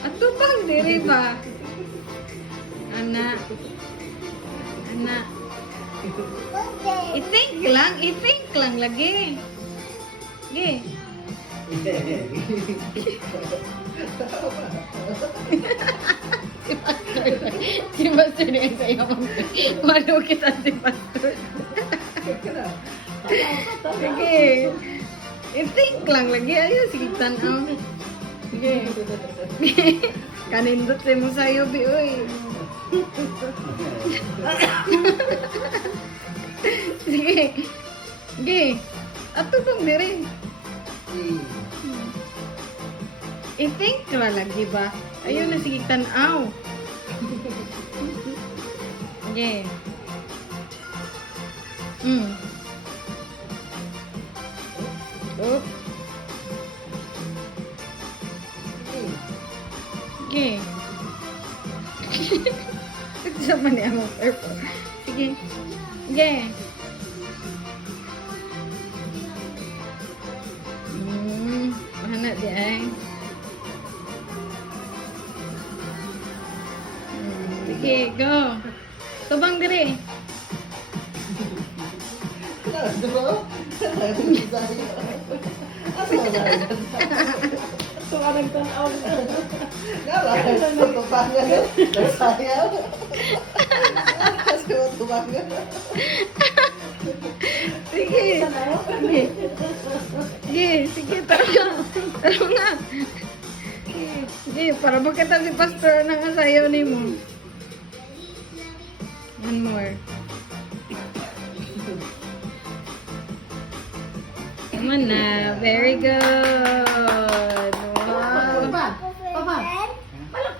Ato bang diri ba? Ana. Ana. I-think lang lagi. Ge. Si Pastor na sa iyo. Malo kita si Pastor. Sige. I-think lang lagi. Ayaw, sige tanaw. Sige. Kanindot sa mo sa'yo, bi, uy. Sige. Sige. Ato bang diri? I-think ka lagi ba? Ayun na, sige tanaw. Sige. Oh. Sige. Sama niya mo purple. Sige. Sige. Mahana di ay. Sige, go. Tubang diri. Sige. Sige, sige, tara nga. Tara nga. Sige, para magkita si Pastor ng asayaw ni mo. One more. Come on na. Very good.